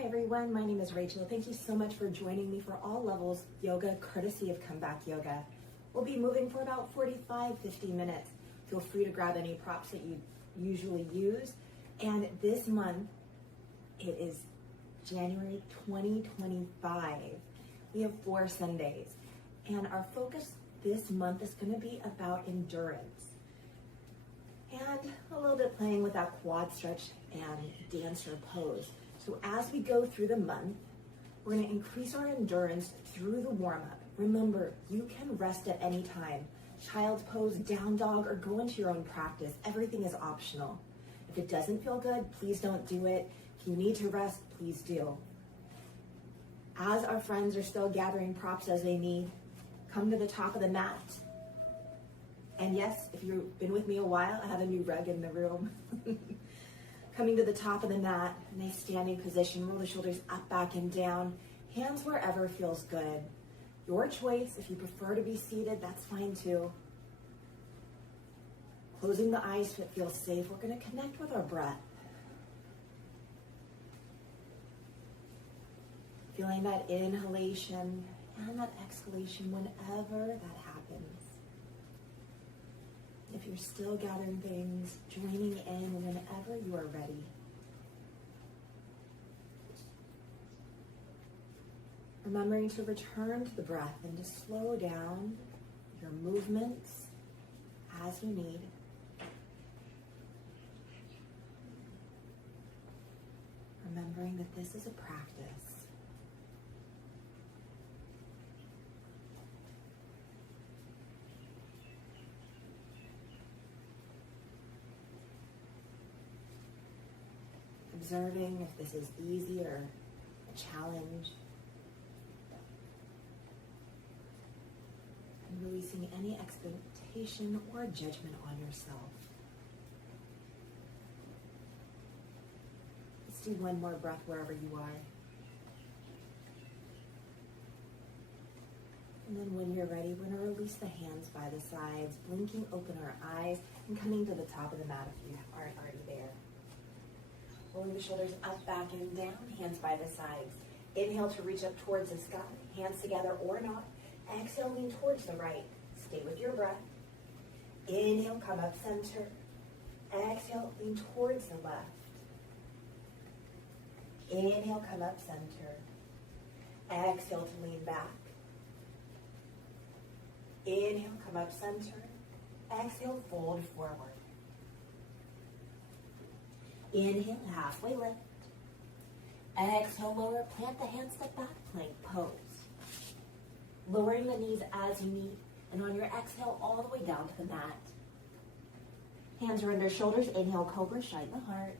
Hi everyone, my name is Rachel. Thank you so much for joining me for all levels yoga, courtesy of Comeback Yoga. We'll be moving for about 45-50 minutes. Feel free to grab any props that you usually use. And this month, it is January 2025. We have 4 Sundays. And our focus this month is going to be about endurance. And a little bit playing with that quad stretch and dancer pose. So as we go through the month, we're going to increase our endurance through the warm-up. Remember, you can rest at any time. Child's pose, down dog, or go into your own practice. Everything is optional. If it doesn't feel good, please don't do it. If you need to rest, please do. As our friends are still gathering props as they need, come to the top of the mat. And yes, if you've been with me a while, I have a new rug in the room. Coming to the top of the mat, nice standing position, roll the shoulders up, back, and down. Hands wherever feels good. Your choice. If you prefer to be seated, that's fine too. Closing the eyes so it feels safe. We're going to connect with our breath. Feeling that inhalation and that exhalation whenever that happens. If you're still gathering things, joining in whenever you are ready. Remembering to return to the breath and to slow down your movements as you need. Remembering that this is a practice. Observing if this is easy or a challenge. And releasing any expectation or judgment on yourself. Let's do one more breath wherever you are. And then when you're ready, we're going to release the hands by the sides, blinking open our eyes, and coming to the top of the mat if you aren't already there. Rolling the shoulders up, back, and down, hands by the sides. Inhale to reach up towards the sky, hands together or not. Exhale, lean towards the right. Stay with your breath. Inhale, come up center. Exhale, lean towards the left. Inhale, come up center. Exhale to lean back. Inhale, come up center. Exhale, fold forward. Inhale, halfway lift. Exhale, lower, plant the hands, step back, plank pose. Lowering the knees as you need, and on your exhale, all the way down to the mat. Hands are under shoulders, inhale, cobra, shine the heart.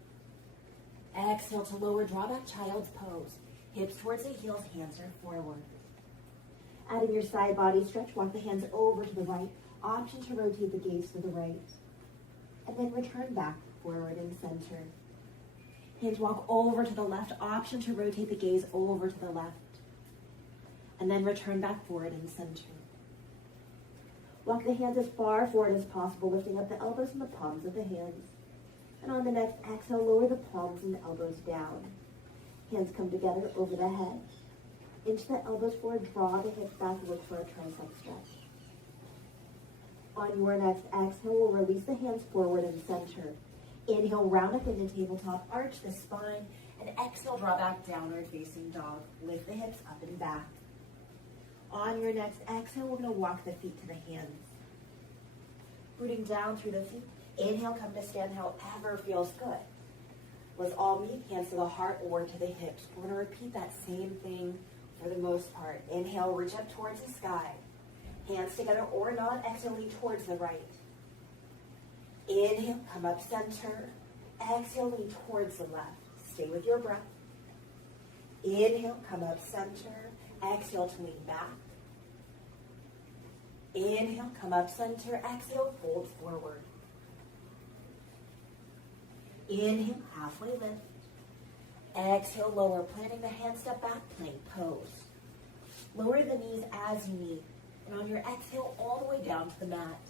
Exhale to lower, draw back, child's pose. Hips towards the heels, hands are forward. Adding your side body stretch, walk the hands over to the right. Option to rotate the gaze to the right. And then return back, forward and center. Hands walk over to the left. Option to rotate the gaze over to the left. And then return back forward and center. Walk the hands as far forward as possible, lifting up the elbows and the palms of the hands. And on the next exhale, lower the palms and the elbows down. Hands come together over the head. Inch the elbows forward, draw the hips back, look for a tricep stretch. On your next exhale, we'll release the hands forward and center. Inhale, round up into tabletop, arch the spine, and exhale, draw back, downward facing dog. Lift the hips up and back. On your next exhale, we're going to walk the feet to the hands. Rooting down through the feet. Inhale, come to stand however feels good. Let's all meet, hands to the heart or to the hips. We're going to repeat that same thing for the most part. Inhale, reach up towards the sky. Hands together or not, exhale, lean towards the right. Inhale, come up center. Exhale, lean towards the left. Stay with your breath. Inhale, come up center. Exhale to lean back. Inhale, come up center. Exhale, fold forward. Inhale, halfway lift. Exhale, lower, planting the hands, step back, plank pose. Lower the knees as you need. And on your exhale, all the way down to the mat.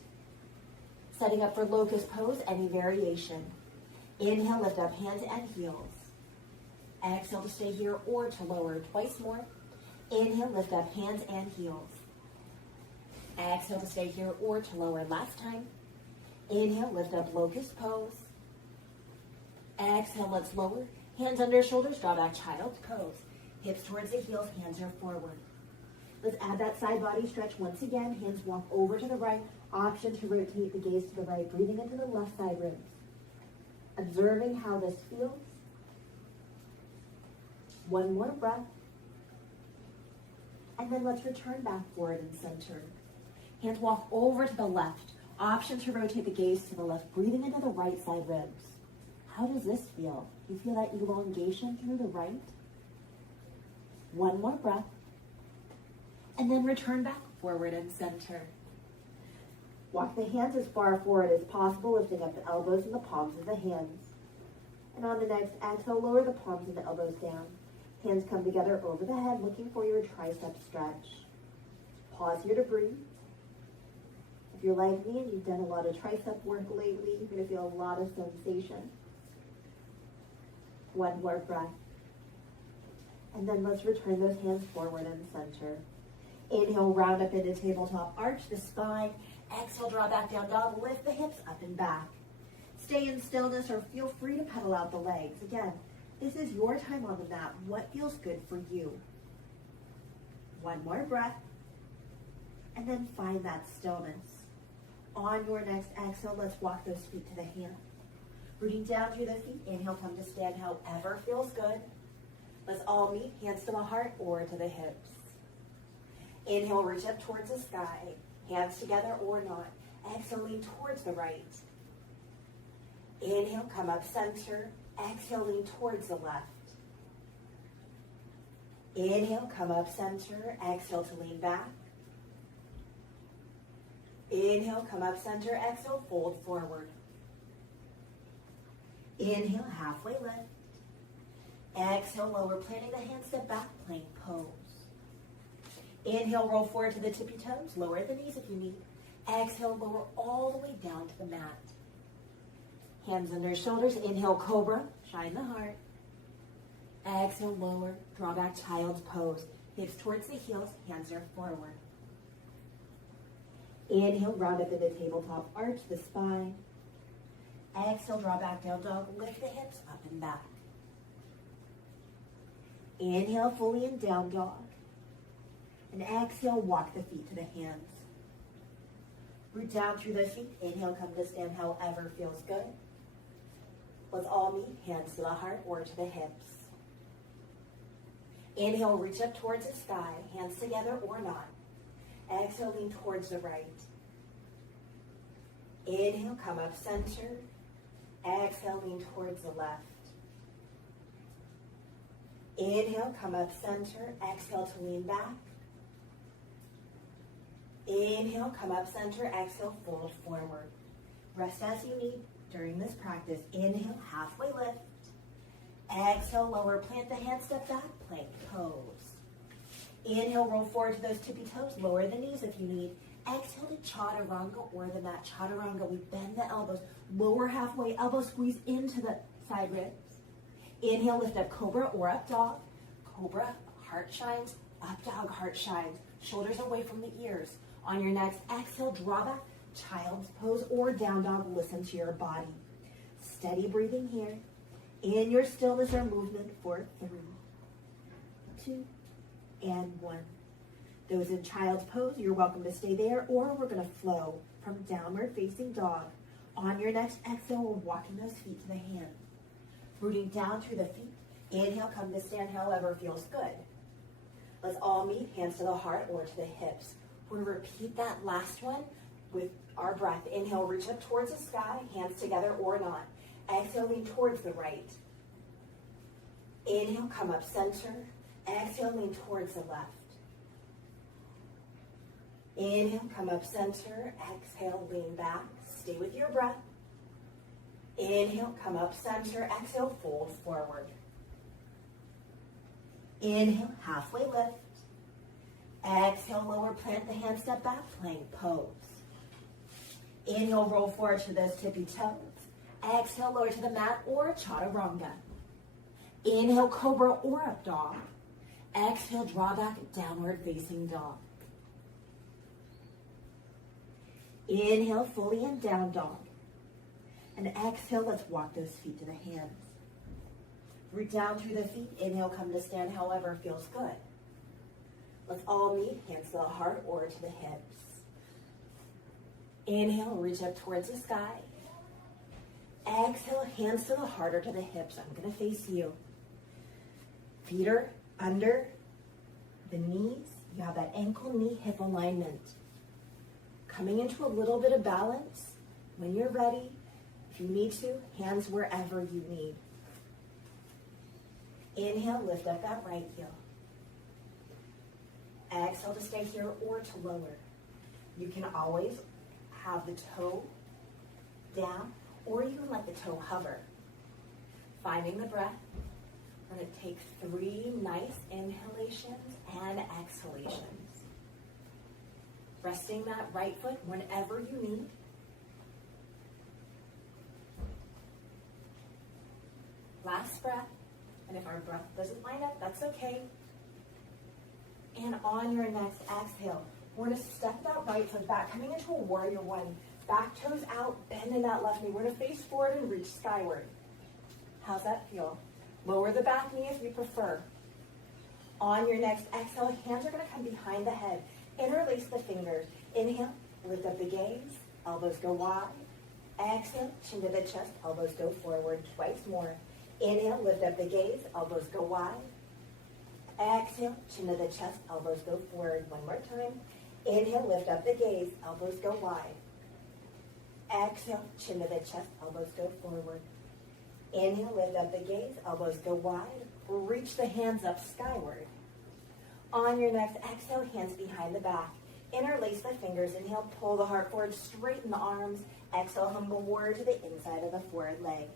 Setting up for locust pose, any variation. Inhale, lift up hands and heels. Exhale to stay here or to lower twice more. Inhale, lift up hands and heels. Exhale to stay here or to lower last time. Inhale, lift up locust pose. Exhale, let's lower. Hands under shoulders, draw back child's pose. Hips towards the heels, hands are forward. Let's add that side body stretch once again. Hands walk over to the right. Option to rotate the gaze to the right. Breathing into the left side ribs. Observing how this feels. One more breath. And then let's return back forward and center. Hands walk over to the left. Option to rotate the gaze to the left. Breathing into the right side ribs. How does this feel? Do you feel that elongation through the right? One more breath. And then return back forward and center. Walk the hands as far forward as possible, lifting up the elbows and the palms of the hands. And on the next exhale, lower the palms and the elbows down. Hands come together over the head, looking for your tricep stretch. Pause here to breathe. If you're like me and you've done a lot of tricep work lately, you're going to feel a lot of sensation. One more breath. And then let's return those hands forward and center. Inhale, round up into tabletop, arch the spine. Exhale, draw back down dog, lift the hips up and back. Stay in stillness or feel free to pedal out the legs. Again, this is your time on the mat. What feels good for you? One more breath. And then find that stillness. On your next exhale, let's walk those feet to the hands. Rooting down through the feet. Inhale, come to stand however feels good. Let's all meet, hands to the heart or to the hips. Inhale, reach up towards the sky. Hands together or not. Exhale, lean towards the right. Inhale, come up center. Exhale, lean towards the left. Inhale, come up center. Exhale to lean back. Inhale, come up center. Exhale, fold forward. Inhale, halfway lift. Exhale, lower, planting the hands to back plank pose. Inhale, roll forward to the tippy toes. Lower the knees if you need. Exhale, lower all the way down to the mat. Hands under shoulders. Inhale, cobra. Shine the heart. Exhale, lower. Draw back child's pose. Hips towards the heels. Hands are forward. Inhale, round up into tabletop. Arch the spine. Exhale, draw back down dog. Lift the hips up and back. Inhale, fully in down dog. And exhale, walk the feet to the hands. Root down through the feet. Inhale, come to stand however feels good. Let's all meet, hands to the heart or to the hips. Inhale, reach up towards the sky, hands together or not. Exhale, lean towards the right. Inhale, come up center. Exhale, lean towards the left. Inhale, come up center. Exhale to lean back. Inhale, come up center. Exhale, fold forward. Rest as you need during this practice. Inhale, halfway lift. Exhale, lower, plant the hands, step back, plank pose. Inhale, roll forward to those tippy toes. Lower the knees if you need. Exhale to chaturanga or the mat. Chaturanga, we bend the elbows. Lower halfway, elbow squeeze into the side ribs. Inhale, lift up cobra or up dog. Cobra, heart shines. Up dog, heart shines. Shoulders away from the ears. On your next exhale, draw back, child's pose or down dog. Listen to your body. Steady breathing here. In your stillness or movement for 3, 2, and 1. Those in child's pose, you're welcome to stay there, or we're going to flow from downward facing dog. On your next exhale, we're walking those feet to the hands. Rooting down through the feet. Inhale, come to stand however feels good. Let's all meet, hands to the heart or to the hips. We're going to repeat that last one with our breath. Inhale, reach up towards the sky, hands together or not. Exhale, lean towards the right. Inhale, come up center. Exhale, lean towards the left. Inhale, come up center. Exhale, lean back. Stay with your breath. Inhale, come up center. Exhale, fold forward. Inhale, halfway lift. Exhale, lower, plant the hands, step back, plank pose. Inhale, roll forward to those tippy toes. Exhale, lower to the mat or chaturanga. Inhale, cobra or up dog. Exhale, draw back, downward facing dog. Inhale, fully in down dog. And exhale, let's walk those feet to the hands. Root down through the feet. Inhale, come to stand, however feels good. Let's all meet, hands to the heart or to the hips. Inhale, reach up towards the sky. Exhale, hands to the heart or to the hips. I'm going to face you. Feet are under the knees. You have that ankle, knee, hip alignment. Coming into a little bit of balance. When you're ready, if you need to, hands wherever you need. Inhale, lift up that right heel. Exhale to stay here or to lower. You can always have the toe down, or you can let the toe hover. Finding the breath. We're going to take 3 nice inhalations and exhalations. Resting that right foot whenever you need. Last breath. And if our breath doesn't line up, that's okay. And on your next exhale, we're going to step that right foot back, coming into a warrior one. Back toes out, bend in that left knee. We're going to face forward and reach skyward. How's that feel? Lower the back knee if you prefer. On your next exhale, hands are going to come behind the head. Interlace the fingers. Inhale, lift up the gaze. Elbows go wide. Exhale, chin to the chest. Elbows go forward. Twice more. Inhale, lift up the gaze. Elbows go wide. Exhale, chin to the chest. Elbows go forward. One more time. Inhale, lift up the gaze. Elbows go wide. Exhale, chin to the chest. Elbows go forward. Inhale, lift up the gaze. Elbows go wide. Reach the hands up skyward. On your next exhale, hands behind the back. Interlace the fingers. Inhale, pull the heart forward. Straighten the arms. Exhale, humble warrior to the inside of the forward leg.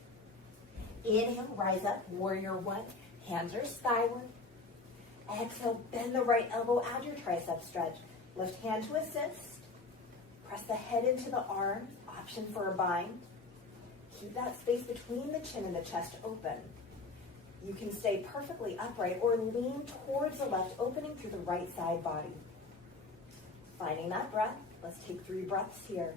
Inhale, rise up, warrior one. Hands are skyward. Exhale, bend the right elbow, add your tricep stretch. Left hand to assist. Press the head into the arms, option for a bind. Keep that space between the chin and the chest open. You can stay perfectly upright or lean towards the left, opening through the right side body. Finding that breath. Let's take 3 breaths here.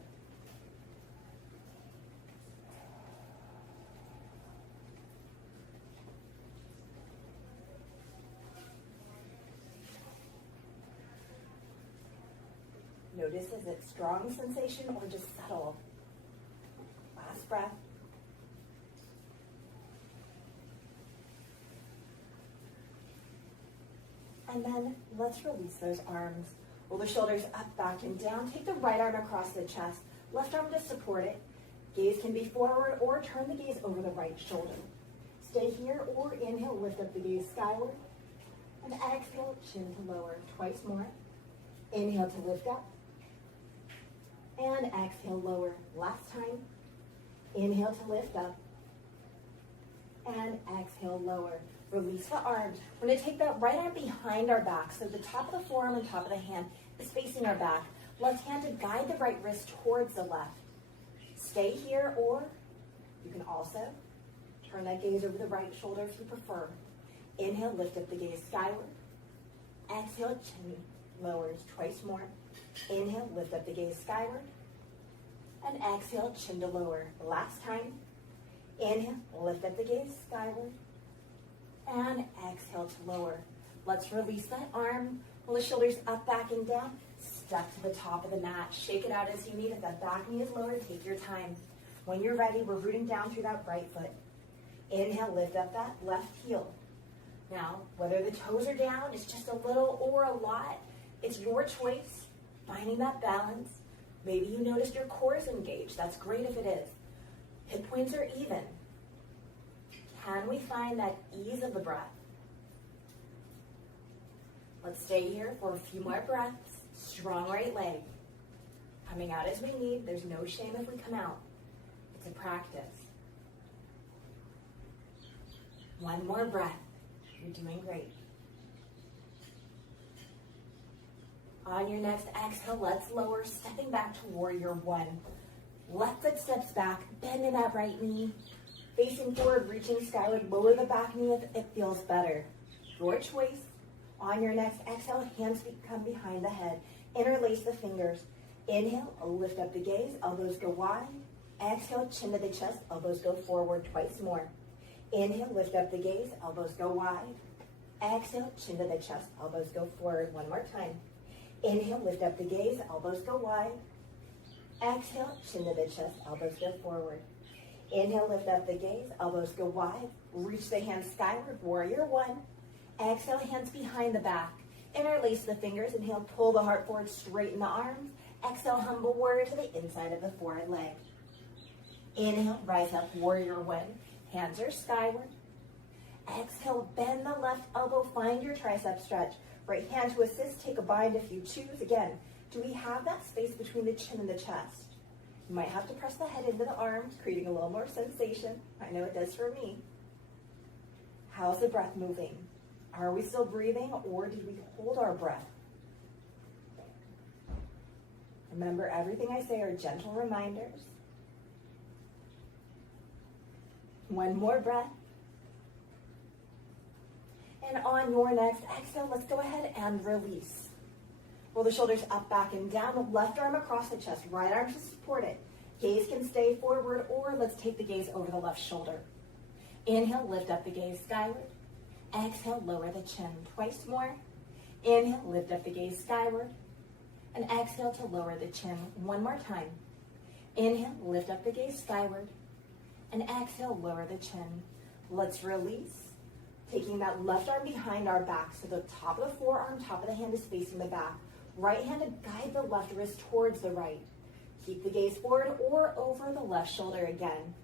Notice, is it strong sensation or just subtle? Last breath. And then let's release those arms. Roll the shoulders up, back, and down. Take the right arm across the chest. Left arm to support it. Gaze can be forward or turn the gaze over the right shoulder. Stay here or inhale, lift up the gaze skyward. And exhale, chin to lower. Twice more. Inhale to lift up. And exhale, lower. Last time. Inhale to lift up. And exhale, lower. Release the arms. We're going to take that right arm behind our back. So the top of the forearm and top of the hand is facing our back. Left hand to guide the right wrist towards the left. Stay here, or you can also turn that gaze over the right shoulder if you prefer. Inhale, lift up the gaze skyward. Exhale, chin lowers. Twice more. Inhale, lift up the gaze skyward. And exhale, chin to lower. Last time. Inhale, lift up the gaze skyward. And exhale to lower. Let's release that arm. Pull the shoulders up, back, and down. Step to the top of the mat. Shake it out as you need. If that back knee is lowered, take your time. When you're ready, we're rooting down through that right foot. Inhale, lift up that left heel. Now, whether the toes are down, it's just a little or a lot, it's your choice. Finding that balance. Maybe you noticed your core is engaged. That's great if it is. Hip points are even. Can we find that ease of the breath? Let's stay here for a few more breaths. Strong right leg. Coming out as we need. There's no shame if we come out. It's a practice. One more breath. You're doing great. On your next exhale, let's lower, stepping back to warrior one. Left foot steps back, bend in that right knee. Facing forward, reaching skyward, lower the back knee if it feels better. Your choice. On your next exhale, hands come behind the head. Interlace the fingers. Inhale, lift up the gaze, elbows go wide. Exhale, chin to the chest, elbows go forward twice more. Inhale, lift up the gaze, elbows go wide. Exhale, chin to the chest, elbows go forward. One more time. Inhale, lift up the gaze, elbows go wide. Exhale, chin to the chest, elbows go forward. Inhale, lift up the gaze, elbows go wide. Reach the hands skyward, warrior one. Exhale, hands behind the back. Interlace the fingers. Inhale, pull the heart forward, straighten the arms. Exhale, humble warrior to the inside of the forward leg. Inhale, rise up, warrior one. Hands are skyward. Exhale, bend the left elbow, find your tricep stretch. Right hand to assist, take a bind if you choose. Again, do we have that space between the chin and the chest? You might have to press the head into the arms, creating a little more sensation. I know it does for me. How's the breath moving? Are we still breathing, or did we hold our breath? Remember, everything I say are gentle reminders. One more breath. And on your next exhale, let's go ahead and release. Roll the shoulders up, back, and down. Left arm across the chest, right arm to support it. Gaze can stay forward, or let's take the gaze over the left shoulder. Inhale, lift up the gaze skyward. Exhale, lower the chin. Twice more. Inhale, lift up the gaze skyward. And exhale to lower the chin. One more time. Inhale, lift up the gaze skyward. And exhale, lower the chin. Let's release. Taking that left arm behind our back, so the top of the forearm, top of the hand is facing the back. Right hand to guide the left wrist towards the right. Keep the gaze forward or over the left shoulder again.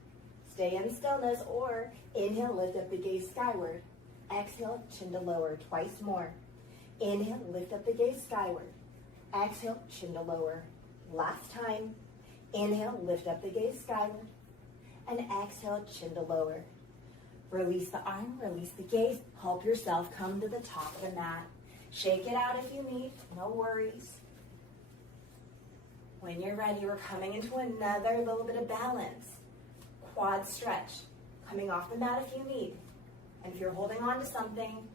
Stay in stillness, or inhale, lift up the gaze skyward. Exhale, chin to lower. Twice more. Inhale, lift up the gaze skyward. Exhale, chin to lower. Last time. Inhale, lift up the gaze skyward. And exhale, chin to lower. Release the arm, release the gaze. Help yourself come to the top of the mat. Shake it out if you need, no worries. When you're ready, we're coming into another little bit of balance. Quad stretch. Coming off the mat if you need. And if you're holding on to something,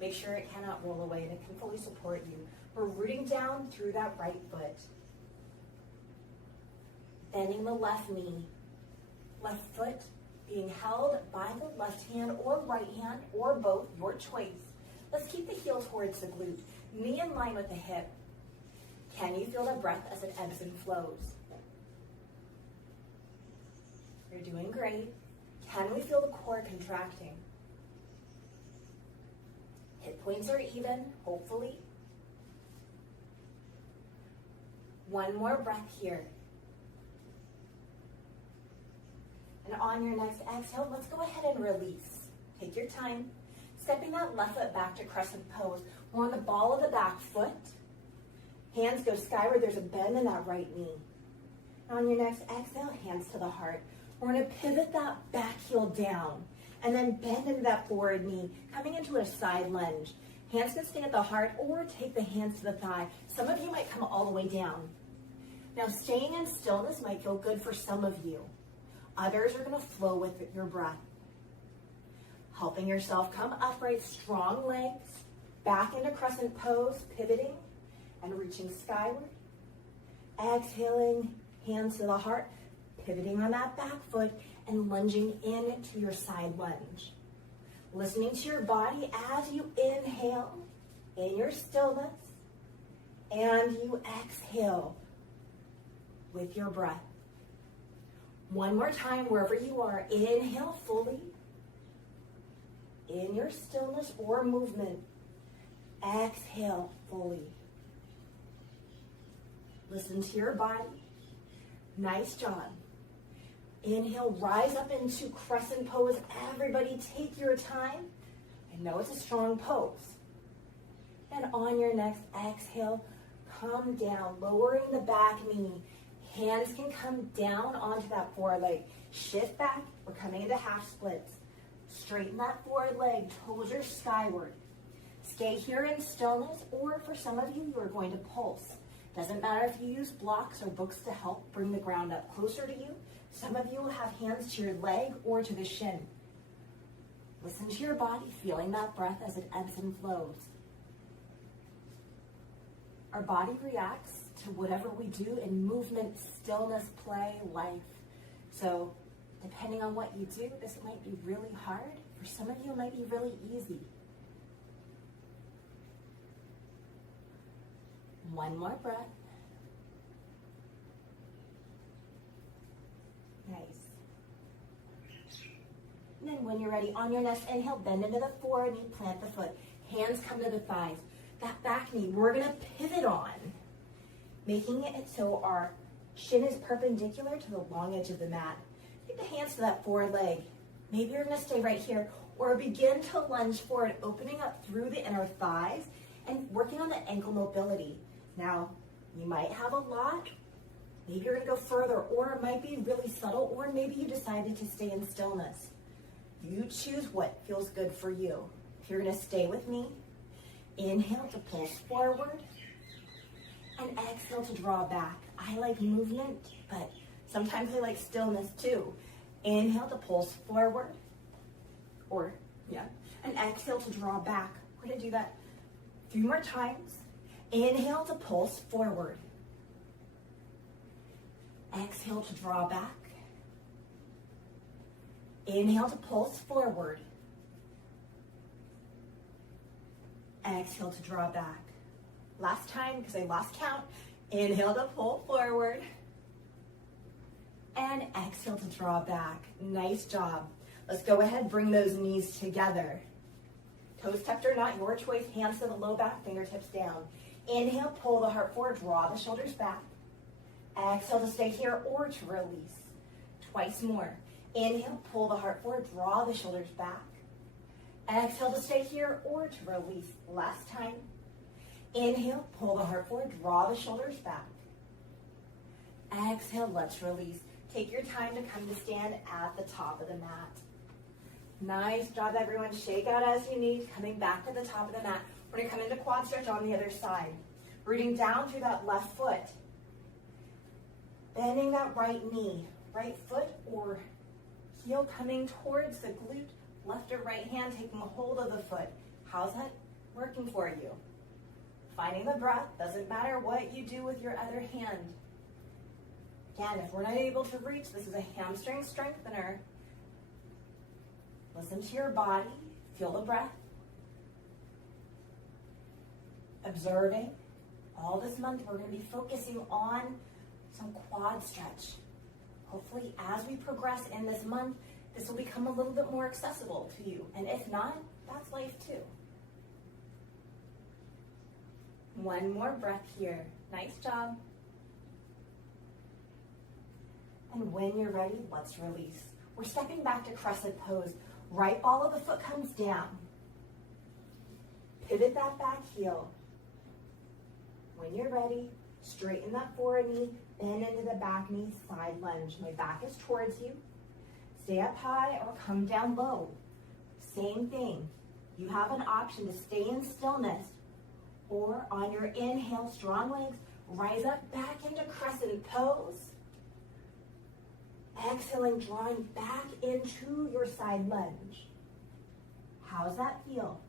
make sure it cannot roll away and it can fully support you. We're rooting down through that right foot. Bending the left knee. Left foot being held by the left hand or right hand or both, your choice. Let's keep the heel towards the glute, knee in line with the hip. Can you feel the breath as it ebbs and flows? You're doing great. Can we feel the core contracting? Hip points are even, hopefully. One more breath here. And on your next exhale, let's go ahead and release. Take your time. Stepping that left foot back to crescent pose. We're on the ball of the back foot. Hands go skyward. There's a bend in that right knee. And on your next exhale, hands to the heart. We're going to pivot that back heel down and then bend into that forward knee, coming into a side lunge. Hands can stay at the heart or take the hands to the thigh. Some of you might come all the way down. Now, staying in stillness might feel good for some of you. Others are going to flow with your breath. Helping yourself come upright, strong legs, back into crescent pose, pivoting and reaching skyward. Exhaling, hands to the heart, pivoting on that back foot and lunging into your side lunge. Listening to your body as you inhale in your stillness and you exhale with your breath. One more time, wherever you are, inhale fully in your stillness or movement. Exhale fully. Listen to your body. Nice job. Inhale, rise up into crescent pose. Everybody take your time. I know it's a strong pose. And on your next exhale, come down, lowering the back knee. Hands can come down onto that forward leg. Shift back. We're coming into half splits. Straighten that forward leg. Toes are skyward. Stay here in stillness, or for some of you, you're going to pulse. Doesn't matter if you use blocks or books to help bring the ground up closer to you. Some of you will have hands to your leg or to the shin. Listen to your body, feeling that breath as it ebbs and flows. Our body reacts to whatever we do in movement, stillness, play, life. So depending on what you do, this might be really hard. For some of you, it might be really easy. One more breath. Nice. And then when you're ready, on your next inhale, bend into the foreknee, plant the foot. Hands come to the thighs. That back knee, we're going to pivot on, making it so our shin is perpendicular to the long edge of the mat. Take the hands to that forward leg. Maybe you're going to stay right here, or begin to lunge forward, opening up through the inner thighs and working on the ankle mobility. Now, you might have a lot. Maybe you're going to go further, or it might be really subtle, or maybe you decided to stay in stillness. You choose what feels good for you. If you're going to stay with me, inhale to pulse forward, and exhale to draw back. I like movement, but sometimes I like stillness too. Inhale to pulse forward, and exhale to draw back. We're going to do that a few more times. Inhale to pulse forward. Exhale to draw back. Inhale to pulse forward. Exhale to draw back. Last time, because I lost count. Inhale to pull forward. And exhale to draw back. Nice job. Let's go ahead, bring those knees together. Toes tucked or not, your choice. Hands to the low back, fingertips down. Inhale, pull the heart forward, draw the shoulders back. Exhale to stay here or to release. Twice more. Inhale, pull the heart forward, draw the shoulders back. Exhale to stay here or to release. Last time. Inhale, pull the heart forward, draw the shoulders back. Exhale, let's release. Take your time to come to stand at the top of the mat. Nice job, everyone. Shake out as you need, coming back to the top of the mat. We're going to come into quad stretch on the other side. Rooting down through that left foot. Bending that right knee. Right foot or heel coming towards the glute. Left or right hand taking a hold of the foot. How's that working for you? Finding the breath. Doesn't matter what you do with your other hand. Again, if we're not able to reach, this is a hamstring strengthener. Listen to your body. Feel the breath. Observing. All this month, we're going to be focusing on some quad stretch. Hopefully, as we progress in this month, this will become a little bit more accessible to you. And if not, that's life too. One more breath here. Nice job. And when you're ready, let's release. We're stepping back to crescent pose. Right ball of the foot comes down. Pivot that back heel. When you're ready, straighten that forward knee, bend into the back knee, side lunge. My back is towards you. Stay up high or come down low. Same thing. You have an option to stay in stillness, or on your inhale, strong legs, rise up back into crescent pose. Exhaling, drawing back into your side lunge. How's that feel?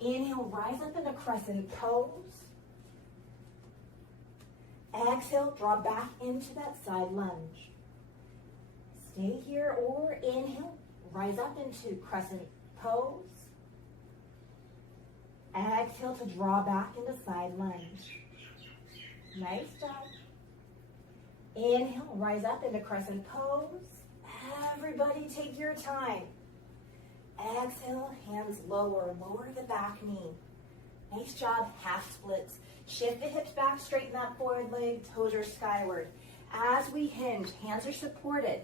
Inhale, rise up into crescent pose. Exhale, draw back into that side lunge. Stay here or inhale, rise up into crescent pose. Exhale to draw back into side lunge. Nice job. Inhale, rise up into crescent pose. Everybody take your time. Exhale, hands lower, lower the back knee. Nice job, half splits. Shift the hips back, straighten that forward leg, toes are skyward. As we hinge, hands are supported.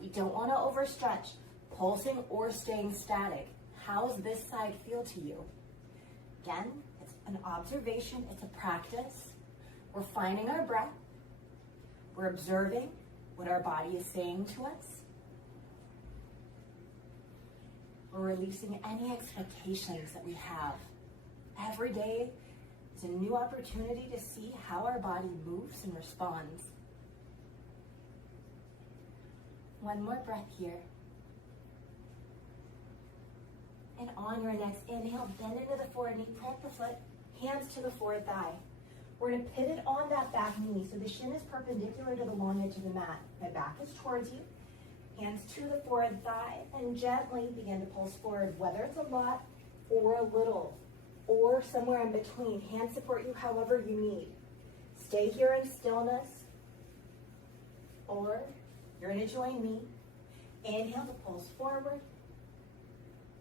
We don't want to overstretch, pulsing or staying static. How's this side feel to you? Again, it's an observation, it's a practice. We're finding our breath. We're observing what our body is saying to us. We're releasing any expectations that we have. Every day It's a new opportunity to see how our body moves and responds. One more breath here. And on your next inhale, bend into the forward knee, plant the foot, hands to the forward thigh. We're going to pivot on that back knee, so the shin is perpendicular to the long edge of the mat. My back is towards you, hands to the forward thigh, and gently begin to pulse forward, whether it's a lot or a little, or somewhere in between. Hands support you however you need. Stay here in stillness, or you're going to join me. Inhale to pulse forward,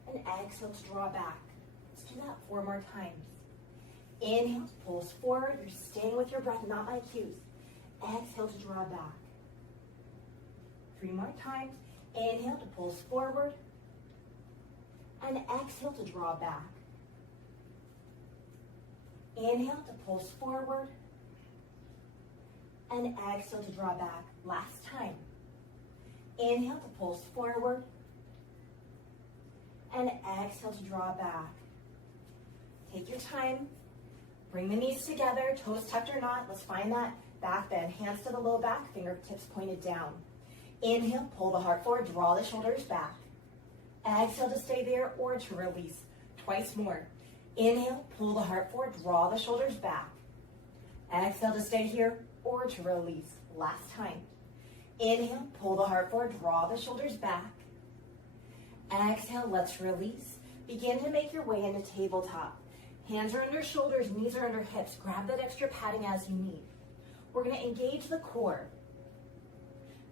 and exhale to draw back. Let's do that 4 more times. Inhale to pulse forward. You're staying with your breath, not my cues. Exhale to draw back. 3 more times. Inhale to pulse forward, and exhale to draw back. Inhale to pulse forward, and exhale to draw back. Last time. Inhale to pulse forward, and exhale to draw back. Take your time. Bring the knees together, toes tucked or not. Let's find that back bend. Hands to the low back, fingertips pointed down. Inhale, pull the heart forward, draw the shoulders back. Exhale to stay there or to release. Twice more. Inhale, pull the heart forward, draw the shoulders back. Exhale to stay here or to release. Last time. Inhale, pull the heart forward, draw the shoulders back. Exhale, let's release. Begin to make your way into tabletop. Hands are under shoulders, knees are under hips. Grab that extra padding as you need. We're going to engage the core.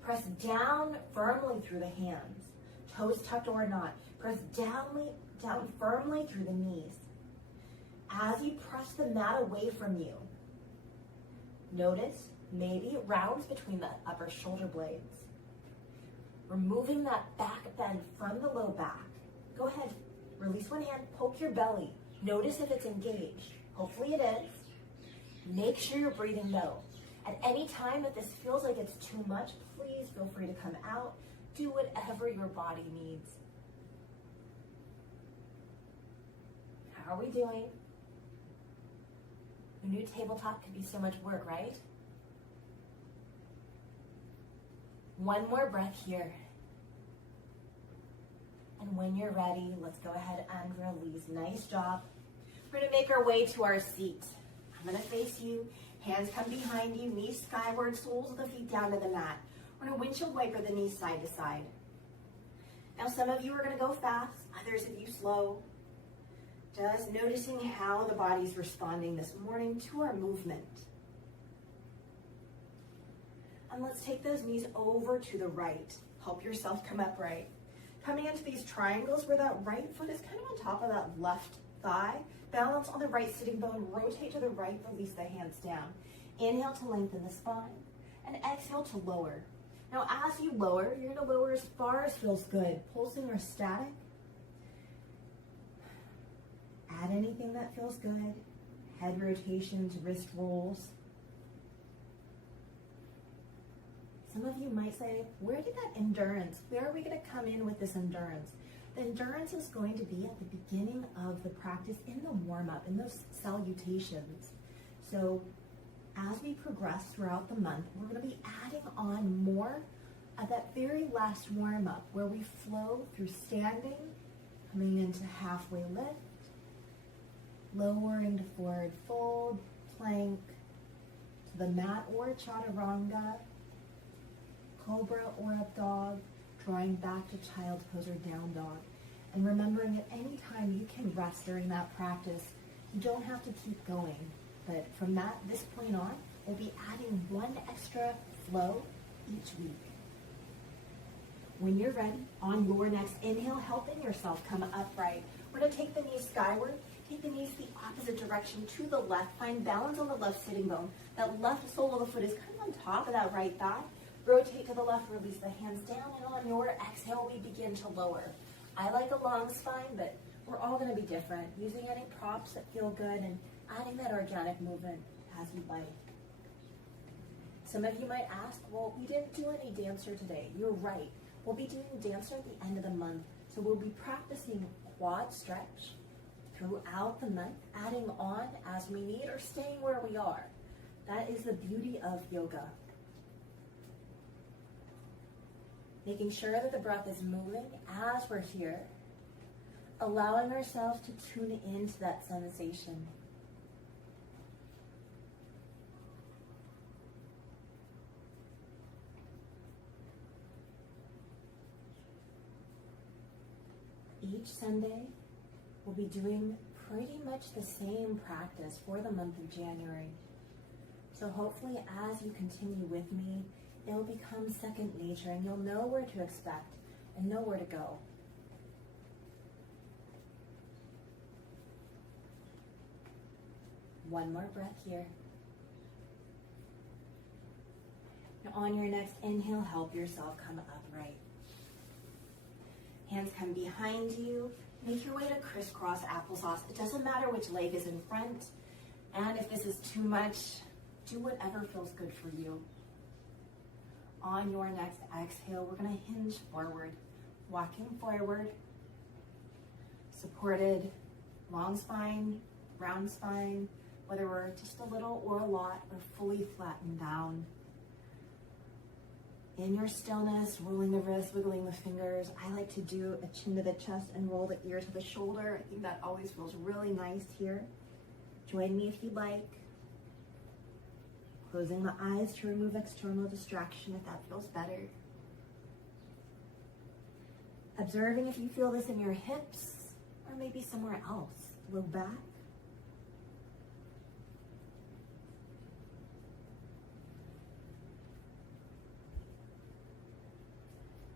Press down firmly through the hands, toes tucked or not. Press down firmly through the knees. As you press the mat away from you, notice maybe it rounds between the upper shoulder blades. Removing that back bend from the low back. Go ahead, release one hand, poke your belly. Notice if it's engaged. Hopefully it is. Make sure you're breathing though. At any time if this feels like it's too much, please feel free to come out. Do whatever your body needs. How are we doing? A new tabletop could be so much work, right? One more breath here. And when you're ready, let's go ahead and release. Nice job. We're going to make our way to our seat. I'm going to face you. Hands come behind you, knees skyward, soles of the feet down to the mat. We're going to windshield wiper the knees side to side. Now some of you are going to go fast, others of you slow. Just noticing how the body's responding this morning to our movement. And let's take those knees over to the right. Help yourself come upright. Coming into these triangles where that right foot is kind of on top of that left thigh. Balance on the right sitting bone. Rotate to the right. Release the hands down. Inhale to lengthen the spine. And exhale to lower. Now as you lower, you're going to lower as far as feels good. Pulsing or static. Add anything that feels good. Head rotations, wrist rolls. Some of you might say, where did that endurance, where are we going to come in with this endurance? The endurance is going to be at the beginning of the practice in the warm-up, in those salutations. So as we progress throughout the month, we're going to be adding on more at that very last warm-up where we flow through standing, coming into halfway lift, lowering to forward fold, plank, to the mat or chaturanga, cobra or up dog, drawing back to child's pose or down dog. And remembering at any time you can rest during that practice. You don't have to keep going. But from this point on, we'll be adding one extra flow each week. When you're ready, on your next inhale, helping yourself come upright. We're going to take the knees skyward, take the knees the opposite direction to the left. Find balance on the left sitting bone. That left sole of the foot is kind of on top of that right thigh. Rotate to the left, release the hands down, and on your exhale, we begin to lower. I like a long spine, but we're all going to be different. Using any props that feel good and adding that organic movement as you like. Some of you might ask, well, we didn't do any dancer today. You're right. We'll be doing dancer at the end of the month. So we'll be practicing quad stretch, throughout the month, adding on as we need or staying where we are. That is the beauty of yoga. Making sure that the breath is moving as we're here, allowing ourselves to tune into that sensation. Each Sunday, we'll be doing pretty much the same practice for the month of January. So hopefully as you continue with me, it'll become second nature and you'll know where to expect and know where to go. One more breath here. Now on your next inhale, help yourself come upright. Hands come behind you. Make your way to crisscross applesauce. It doesn't matter which leg is in front. And if this is too much, do whatever feels good for you. On your next exhale, we're going to hinge forward, walking forward, supported, long spine, round spine, whether we're just a little or a lot, or fully flattened down. In your stillness, rolling the wrists, wiggling the fingers. I like to do a chin to the chest and roll the ear to the shoulder. I think that always feels really nice here. Join me if you'd like. Closing the eyes to remove external distraction if that feels better. Observing if you feel this in your hips or maybe somewhere else. Low back.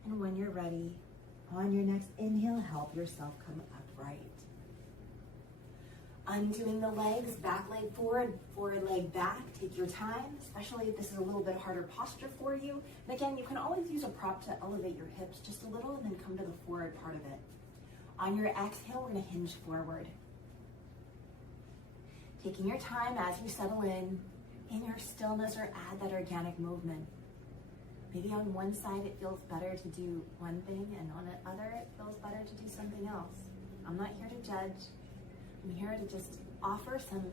And when you're ready, on your next inhale, help yourself come upright. Undoing the legs, back leg forward, forward leg back. Take your time, especially if this is a little bit harder posture for you. And again, you can always use a prop to elevate your hips just a little and then come to the forward part of it. On your exhale, we're going to hinge forward. Taking your time as you settle in your stillness, or add that organic movement. Maybe on one side it feels better to do one thing, and on the other it feels better to do something else. I'm not here to judge. I'm here to just offer some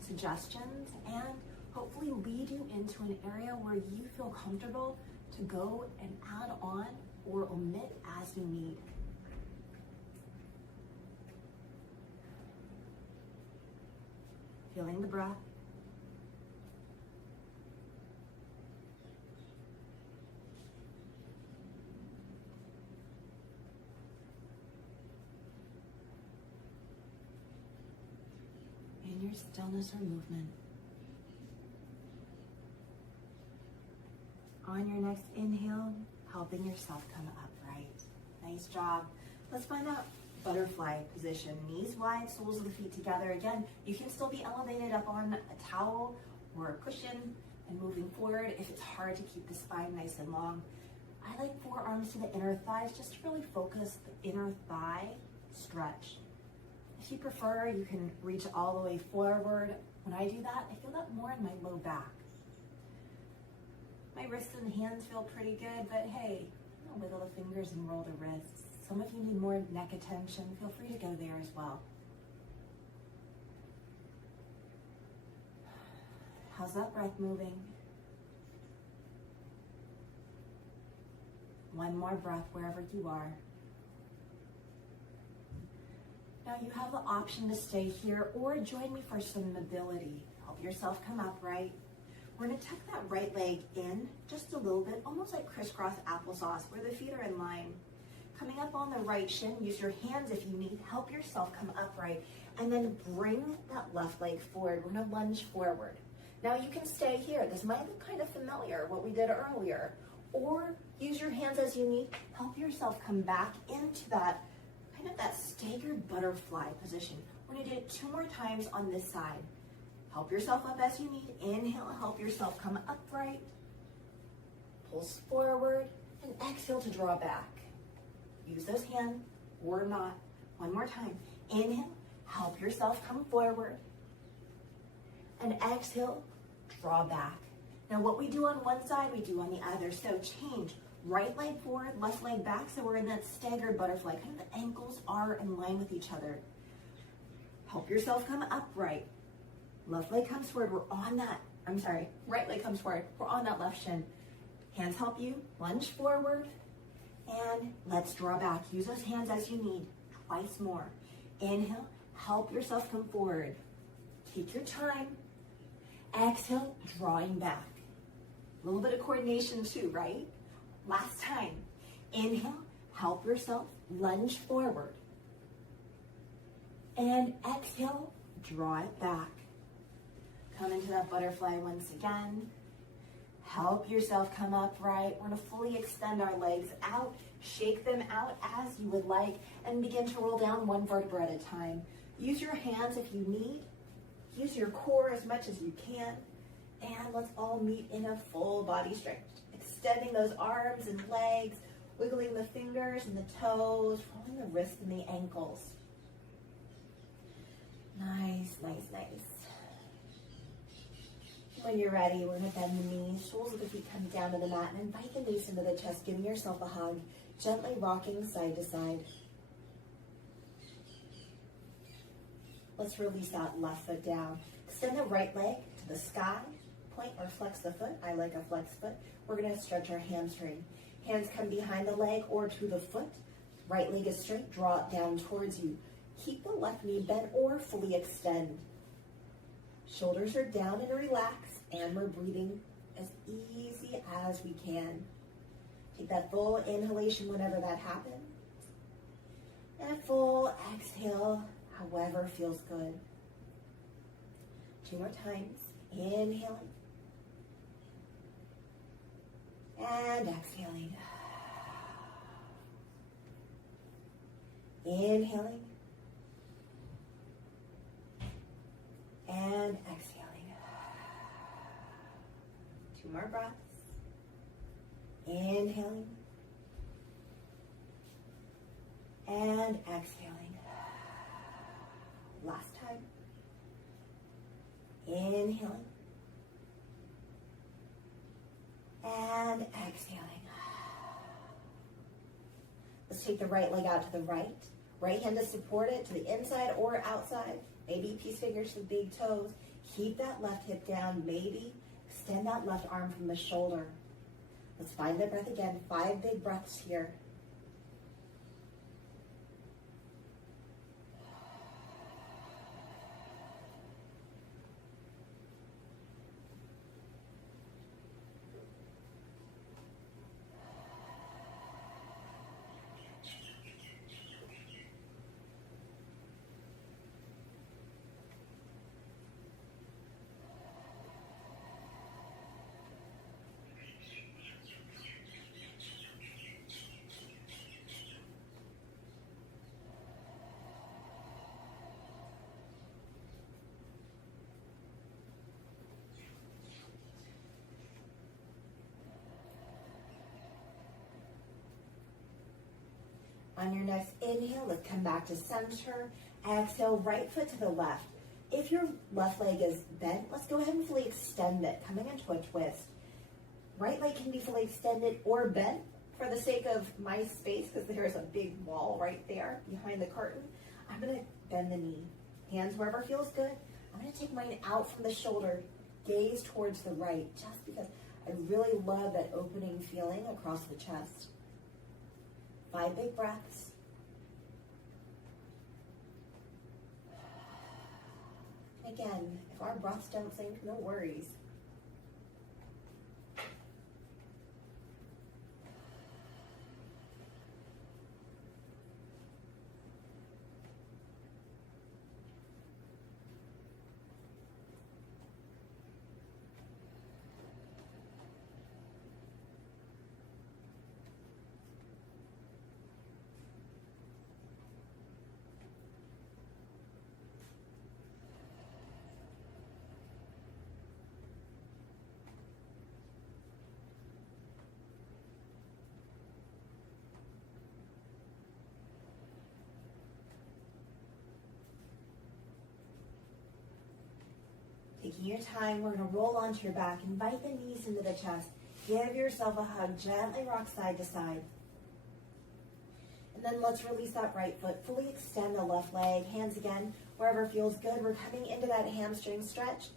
suggestions and hopefully lead you into an area where you feel comfortable to go and add on or omit as you need. Feeling the breath. In your stillness or movement. On your next inhale, helping yourself come upright. Nice job. Let's find that butterfly position. Knees wide, soles of the feet together. Again, you can still be elevated up on a towel or a cushion and moving forward if it's hard to keep the spine nice and long. I like forearms to the inner thighs just to really focus the inner thigh stretch. If you prefer, you can reach all the way forward. When I do that, I feel that more in my low back. My wrists and hands feel pretty good, but hey, I'll wiggle the fingers and roll the wrists. Some of you need more neck attention. Feel free to go there as well. How's that breath moving? One more breath wherever you are. Now you have the option to stay here or join me for some mobility. Help yourself come upright. We're going to tuck that right leg in just a little bit, almost like crisscross applesauce, where the feet are in line. Coming up on the right shin, use your hands if you need. Help yourself come upright. And then bring that left leg forward. We're going to lunge forward. Now you can stay here. This might look kind of familiar, what we did earlier. Or use your hands as you need. Help yourself come back into that kind of that staggered butterfly position. We're going to do it 2 more times on this side. Help yourself up as you need. Inhale, help yourself come upright. Pulse forward, and exhale to draw back. Use those hands or not. One more time. Inhale, help yourself come forward. And exhale, draw back. Now what we do on one side, we do on the other. So change. Right leg forward, left leg back, so we're in that staggered butterfly. Kind of the ankles are in line with each other. Help yourself come upright. Left leg comes forward. Right leg comes forward. We're on that left shin. Hands help you. Lunge forward. And let's draw back. Use those hands as you need. Twice more. Inhale. Help yourself come forward. Take your time. Exhale, drawing back. A little bit of coordination too, right? Last time. Inhale, help yourself, lunge forward. And exhale, draw it back. Come into that butterfly once again. Help yourself come upright. We're gonna fully extend our legs out, shake them out as you would like, and begin to roll down one vertebra at a time. Use your hands if you need. Use your core as much as you can. And let's all meet in a full body stretch. Extending those arms and legs, wiggling the fingers and the toes, rolling the wrists and the ankles. Nice, nice, nice. When you're ready, we're gonna bend the knees, soles of the feet come down to the mat, and invite the knees into the chest, giving yourself a hug, gently rocking side to side. Let's release that left foot down. Extend the right leg to the sky. Point or flex the foot. I like a flex foot. We're going to stretch our hamstring. Hands come behind the leg or to the foot. Right leg is straight. Draw it down towards you. Keep the left knee bent or fully extend. Shoulders are down and relax. And we're breathing as easy as we can. Take that full inhalation whenever that happens. And a full exhale, however feels good. 2 more times. Inhaling. And exhaling. Inhaling. And exhaling. 2 more breaths. Inhaling. And exhaling. Last time. Inhaling. And exhaling. Let's take the right leg out to the right. Right hand to support it to the inside or outside. Maybe peace fingers to the big toes. Keep that left hip down. Maybe extend that left arm from the shoulder. Let's find the breath again. 5 big breaths here. On your next inhale, let's come back to center. Exhale, right foot to the left. If your left leg is bent, let's go ahead and fully extend it, coming into a twist. Right leg can be fully extended or bent for the sake of my space, because there's a big wall right there behind the curtain. I'm going to bend the knee. Hands wherever feels good. I'm going to take mine out from the shoulder, gaze towards the right, just because I really love that opening feeling across the chest. 5 big breaths. Again, if our breaths don't sink, no worries. Taking your time, we're going to roll onto your back. Invite the knees into the chest. Give yourself a hug. Gently rock side to side. And then let's release that right foot. Fully extend the left leg. Hands again, wherever feels good. We're coming into that hamstring stretch.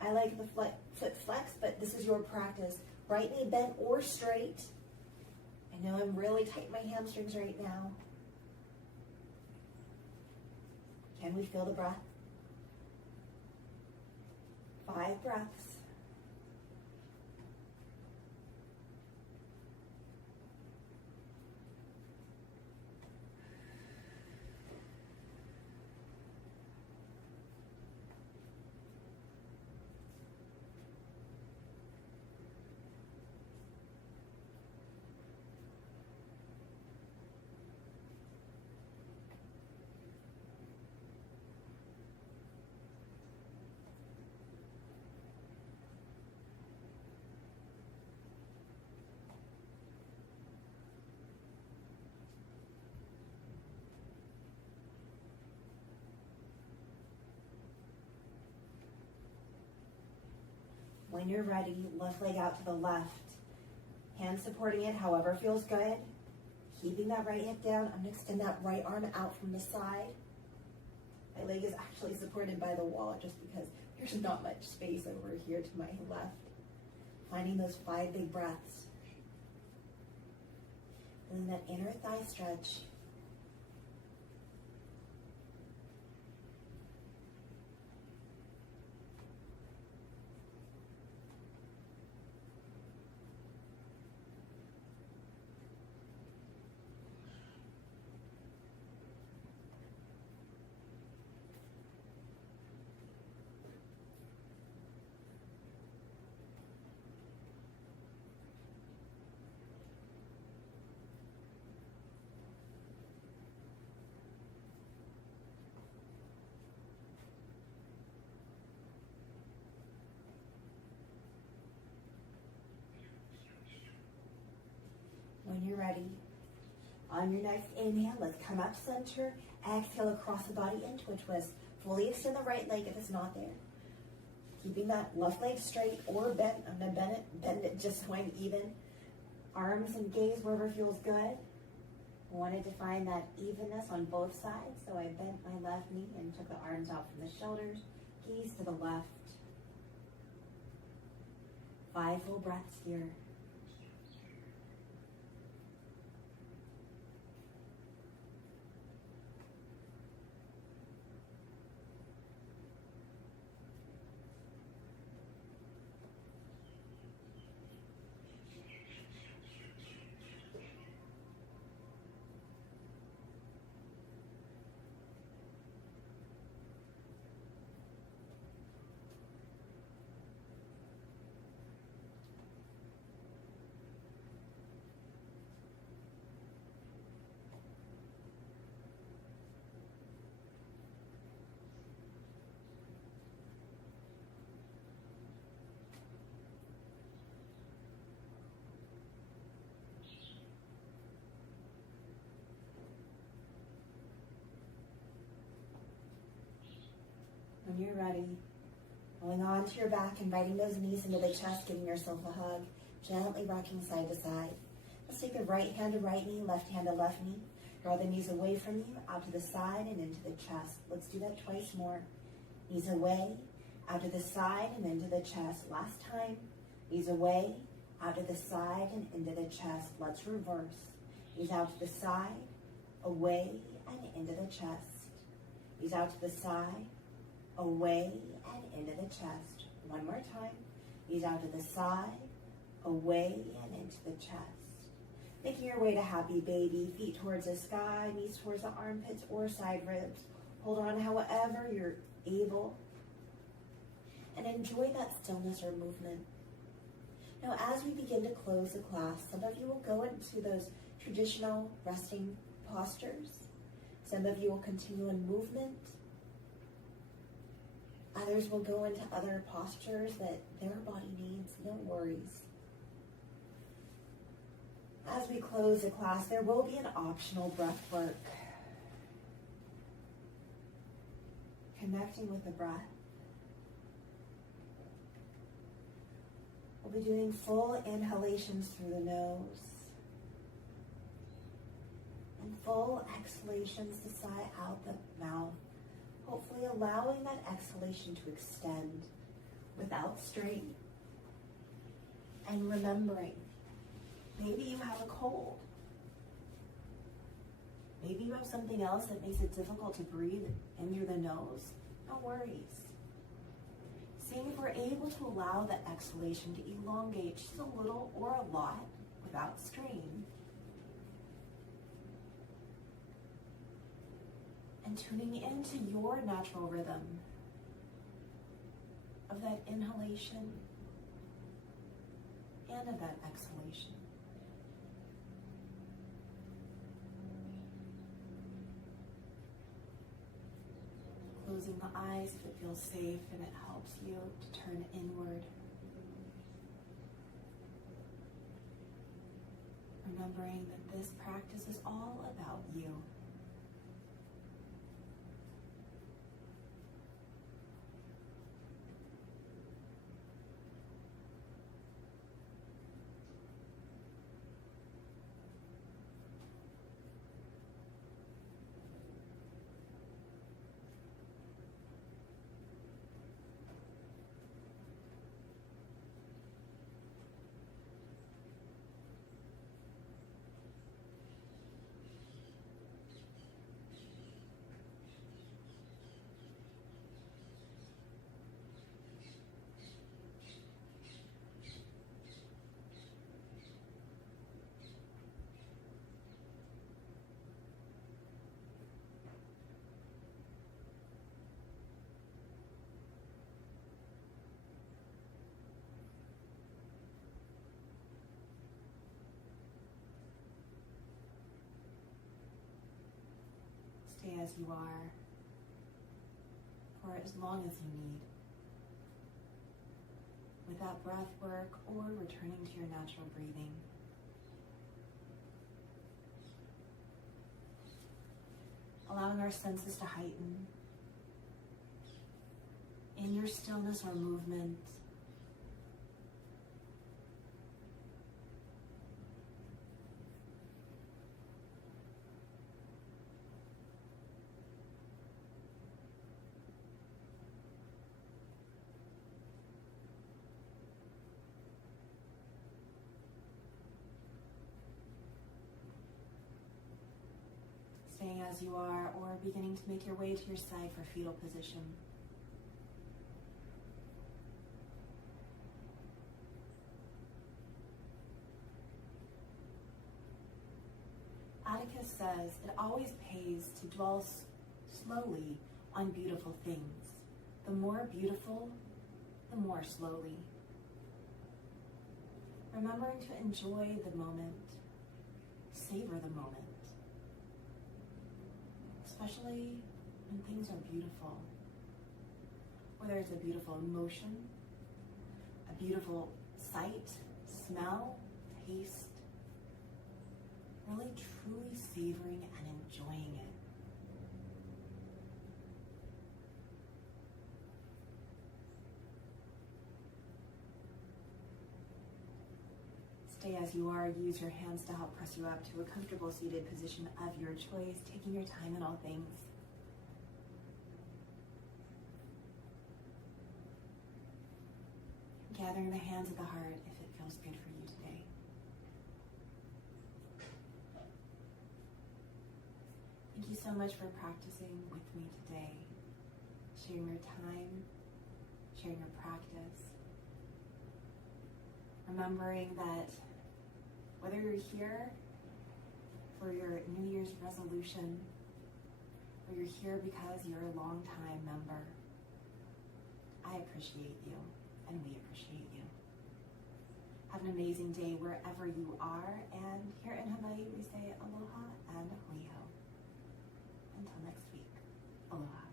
I like the foot flex, but this is your practice. Right knee bent or straight. I know I'm really tight in my hamstrings right now. Can we feel the breath? 5 breaths. When you're ready, left leg out to the left. Hands supporting it, however feels good. Keeping that right hip down. I'm going to extend that right arm out from the side. My leg is actually supported by the wall just because there's not much space over here to my left. Finding those 5 big breaths. Feeling that inner thigh stretch. When you're ready, on your next inhale, let's come up center. Exhale across the body into a twist. Fully extend the right leg if it's not there. Keeping that left leg straight or bent. I'm going to bend it just so I'm even. Arms and gaze wherever feels good. I wanted to find that evenness on both sides, so I bent my left knee and took the arms out from the shoulders. Gaze to the left. 5 full breaths here. When you're ready, going on to your back, inviting those knees into the chest, giving yourself a hug, gently rocking side to side. Let's take the right hand to right knee, left hand to left knee. Draw the knees away from you, out to the side and into the chest. Let's do that twice more. Knees away, out to the side and into the chest. Last time, knees away, out to the side and into the chest. Let's reverse. Knees out to the side, away and into the chest. Knees out to the side, away and into the chest. One more time. Knees out to the side, away and into the chest. Making your way to happy baby. Feet towards the sky, knees towards the armpits or side ribs. Hold on however you're able. And enjoy that stillness or movement. Now as we begin to close the class, some of you will go into those traditional resting postures. Some of you will continue in movement. Others will go into other postures that their body needs. No worries. As we close the class, there will be an optional breath work. Connecting with the breath. We'll be doing full inhalations through the nose and full exhalations to sigh out the mouth, hopefully allowing that exhalation to extend without strain. And remembering, maybe you have a cold. Maybe you have something else that makes it difficult to breathe in through the nose. No worries. Seeing if we're able to allow that exhalation to elongate just a little or a lot without strain. And tuning into your natural rhythm of that inhalation and of that exhalation. Closing the eyes if it feels safe and it helps you to turn inward. Remembering that this practice is all about you. Stay as you are for as long as you need. Without breath work or returning to your natural breathing. Allowing our senses to heighten in your stillness or movement. Staying as you are, or beginning to make your way to your side for fetal position. Atticus says it always pays to dwell slowly on beautiful things. The more beautiful, the more slowly. Remembering to enjoy the moment, savor the moment. Especially when things are beautiful. Whether it's a beautiful emotion, a beautiful sight, smell, taste. Really truly savoring and enjoying it. Stay as you are. Use your hands to help press you up to a comfortable seated position of your choice, taking your time in all things. Gathering the hands of the heart if it feels good for you today. Thank you so much for practicing with me today, sharing your time, sharing your practice. Remembering that whether you're here for your New Year's resolution, or you're here because you're a longtime member, I appreciate you, and we appreciate you. Have an amazing day wherever you are, and here in Hawaii we say aloha and hoiho. Until next week, aloha.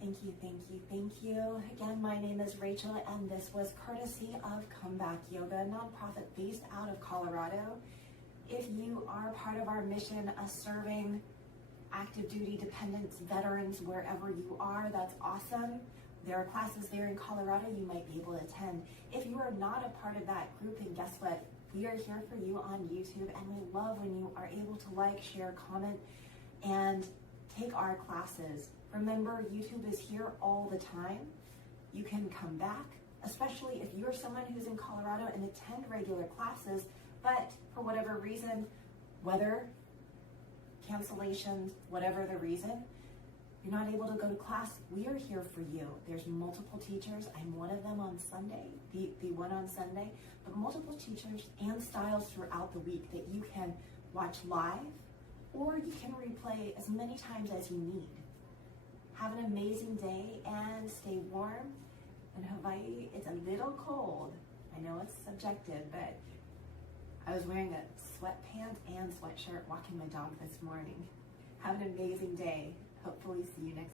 Thank you, thank you, thank you. Again, my name is Rachel, and this was courtesy of Comeback Yoga, a nonprofit based out of Colorado. If you are part of our mission of serving active duty dependents, veterans, wherever you are, that's awesome. There are classes there in Colorado you might be able to attend. If you are not a part of that group, and guess what? We are here for you on YouTube, and we love when you are able to like, share, comment, and take our classes. Remember, YouTube is here all the time. You can come back, especially if you're someone who's in Colorado and attend regular classes, but for whatever reason, weather, cancellations, whatever the reason, you're not able to go to class, we are here for you. There's multiple teachers. I'm one of them on Sunday, the one on Sunday, but multiple teachers and styles throughout the week that you can watch live, or you can replay as many times as you need. Have an amazing day and stay warm. In Hawaii, it's a little cold. I know it's subjective, but I was wearing a sweatpants and sweatshirt walking my dog this morning. Have an amazing day. Hopefully see you next